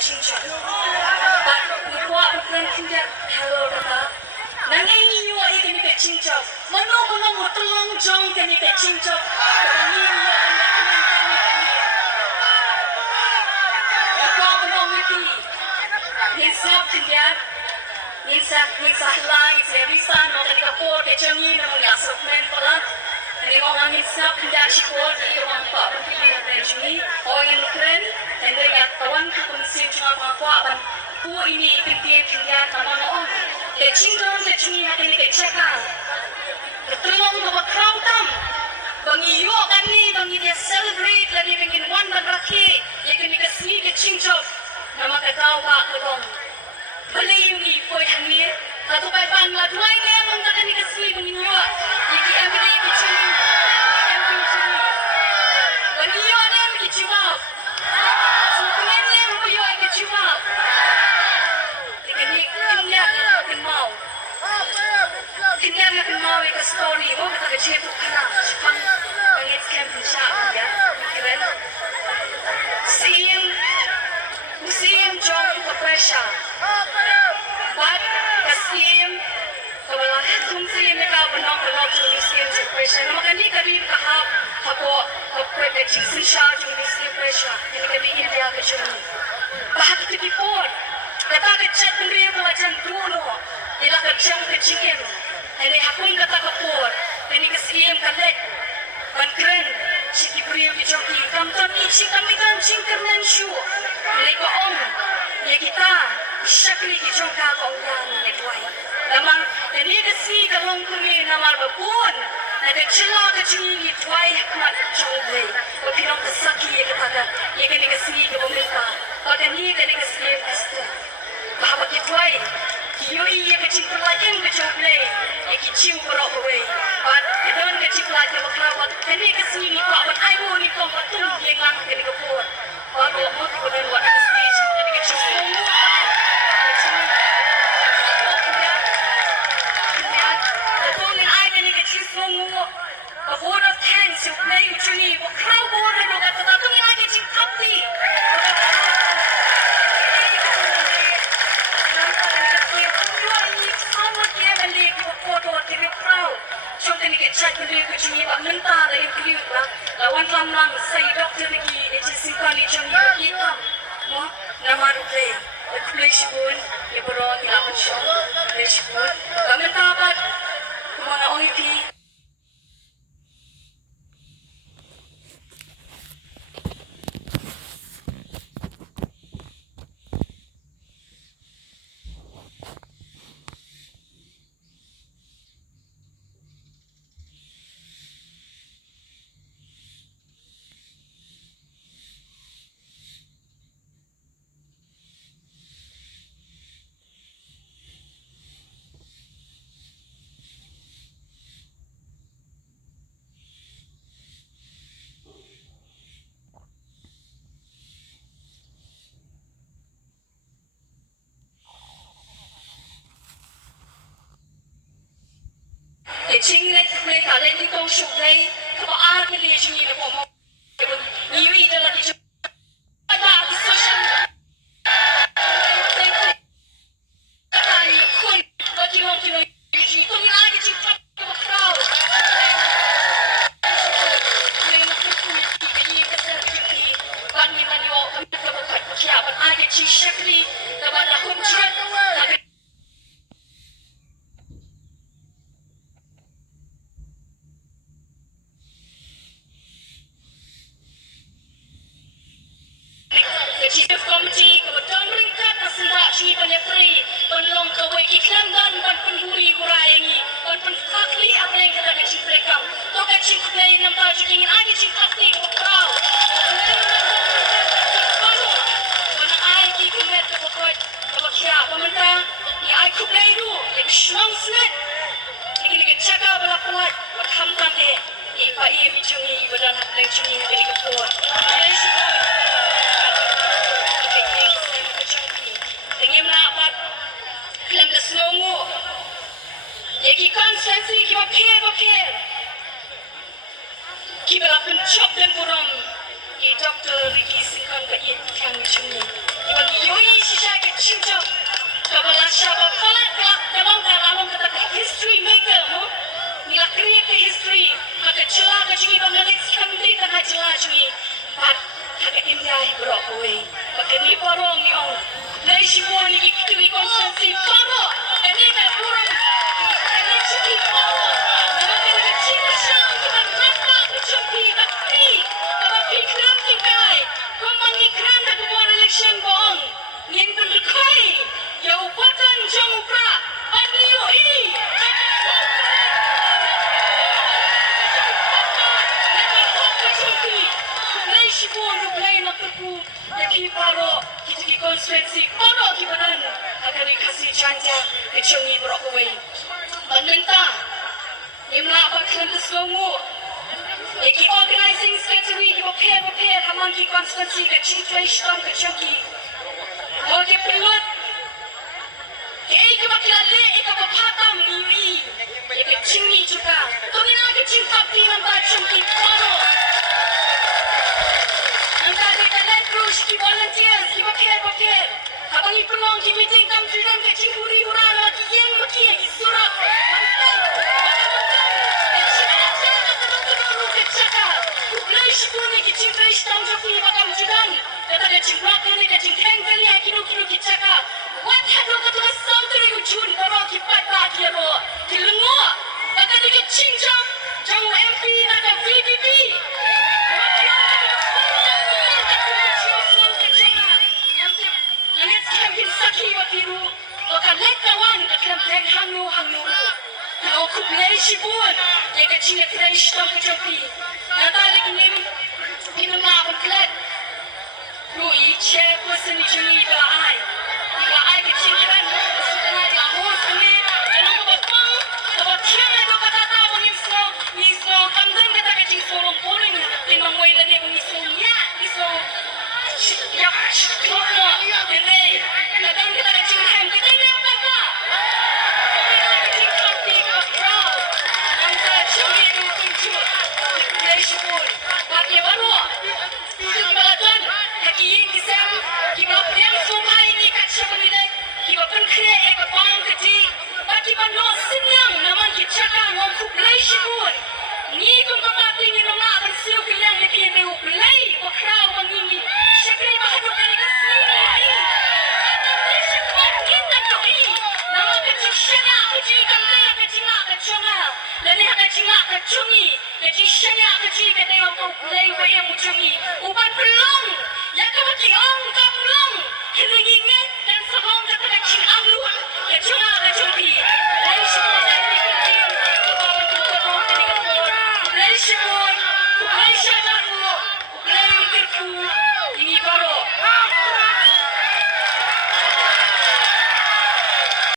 Jingjop. But kuat bukan tidak hello kata. Nangai niyo ay kami ke Jingjop. Manong mo Tyllong jong kami ke Jingjop. Kami niyo kami. Ako mo miti. Hisap tidak. Hisap lang seriusan mo kami kapor ke jangi na mga supplement pala. Ini orang hisap tidak sipol di orang pak berpikir benjuni. Orang yang keren. Dan dia kawan kepensin cuma pengakuan pu ini ikut dia nama orang kecingdon kecungi hati ni kecakar Tyllong bawa keraudam bangiyo kami bangi dia celebrate lagi bangin wan beraki yang kini kesini kecingdon nama kau pak Tyllong beli ini poi kami atau baikkan maduai ni yang kami kesini bangiyo yang kita beli kecungi bangiyo dia kecungi Kenya kenal ke story, oh kita kecil tu kenal, Jepang bangit camping shop ya, keren. Musim jom ke pressure, but musim kalau musim mereka benar benar tu musim jom pressure. Nama kami kami kahap apa kecil shop jom musim pressure, ini kami India kecil. Bahkan tu pun, kata kecil beri macam dulu, ialah kecil kecil. Ini hakun kata kapur, ini kesim kalek, bangkren, ciki beriam dijoki, kamton ici kami kan cingkernan shu, ini koom, ya kita syakri dijoka koom yang netuai. Lamang ini kesi kalong kami namar bapun, ada celah kecil netuai hikmat jomble, opinong kesaki ya katakan, ya kini kesi kebomilka, kalau ini kesi kesta, bahawa netuai. Yoi yang kecil pelajang kecomble, yang kecil berok away. But kedon kecil pelajang berkelawat. Kini kesini kau buat ayu ni kau betul yang lang kini keput. Baru mau kedon buat stage jadi kecil semua. Betul ni ayu kini kecil semua. A word of thanks you play macam ni. Berkelau boleh lo kata tu ni ayu kecil kapi. Chat beli kucing ibu mentah dari interview lah. Lawan lam saya doktor lagi simpan di jumpa kita. Mo nama rupai. Kuliah pun ya beron hilang show. Kuliah pun. Mentah apa? Mana orang itu? Chính này người cả đây đi câu sụp đây, các bạn ăn cái gì chúng nhìn là bỏ mọc, nhiều ý là đi chụp, các bạn cứ social, các bạn khuyên, và chỉ mong chỉ nói gì tôi nghĩ ai cái chụp phát cái bậc cao, nên cái khui cái gì cái gì cái bạn nhìn là nhiều, các bạn phải có chả bạn ai cái chi ship đi, các bạn là không chết, là cái Chief Committee kebetulan meningkat nasional Chief Penyepri penlong kawai iklan dan penhuri kurayangi penfakli apa yang kita ada Chief Rekam toka Chief Play nampak ingin ada Chief Fakli kebetulan mana ai ki kumet kebetulan kebetulan pemerintah ni ai Play dulu yang senang senang lagi cakap berlakuan berhamkan deh ipa ia bijungi badan hak cungi dari kebetulan konsensi kita pakai kita lakukan job dan kurang di doktor Ricky Singkon bayi kami cumi kita Jingjai Broadway. Pakini parong ni ong dari semua ni kita konsensi paro. Ini kan kurang ini sedikit paro. Nama kita cinta sang kita berapa kecempi tapi tapi kerana tingkai kemangi kerana kebuat election bong. Yang berdekai jawatan jamupra aniyoi. Sibon ruplay naktapu yaki paro kita konstituensi paro kibanan agar dikasih janja kecungi Broadway. Panenta nimla baklan terselongu yaki organizing secretary ki prepare hamang ki konstituensi kecintrai stam kecungi. Oke pilot ke eka bakilale eka bapatam niwi yaki cingi juga. Tungina kecingkap di nampak cungki paro. Ki volunteers, ki bakir. Habang ipulong ki meeting kam tulan ke cingkuri hurana ki yang maki ki surat. Mantap. Ke caka. Kuplai shibuni ki cingkai stang joki bakam judan. Kata dia cingklak ni ke cingkeng kali kilo ki caka. What hado kata dia santri ujun baro ki patla ki ro. Ki lengo. Kata dia ke Jingjop jang MP nak Rev.B.P. Saki wakiru, oka lekawan kakam teng hangu. Kalau kuplay sibun, jika cina kray stam kecampi. Natalik nim minuna berklat. Rui chairperson ni juni belai. Belai kecingkiran, setelah lahor kami. Kalau kebapang, kebatian itu kata tahu nisro kamdan kata kecing sorong poring. Timbang wailan ni nisro ya, nisro yak klokno. Ini. Kadang kita ada cingkem, kita ini yang bapa. Kita ada cingkem di kapal. Kita cingkem tunjuk. Dari sepul. Bagi baru. Kita baladan. Haki yang kisah. Kita yang sumpai ini kaca penilai. Kita pengkria eka bang keci. Bagi bano senyang. Naman kita kan ngomong belai sepul. Ni kong kapati ni nama bersiu kalian lebih lewu belai. Bakrau mengingi. Syakri bahaduk kali kesini. Lani hak cingak kecungi, jadi syanya kecil kata yang kau play way yang mucungi. Uban pelong, ya kau mati ong kamlong. Hilingingan dan sebelum kata kecing angluan, kecunga kecungi. Dari semua dari kecil, kau bertukar roh dari kapur. Dari semua, dari syaitan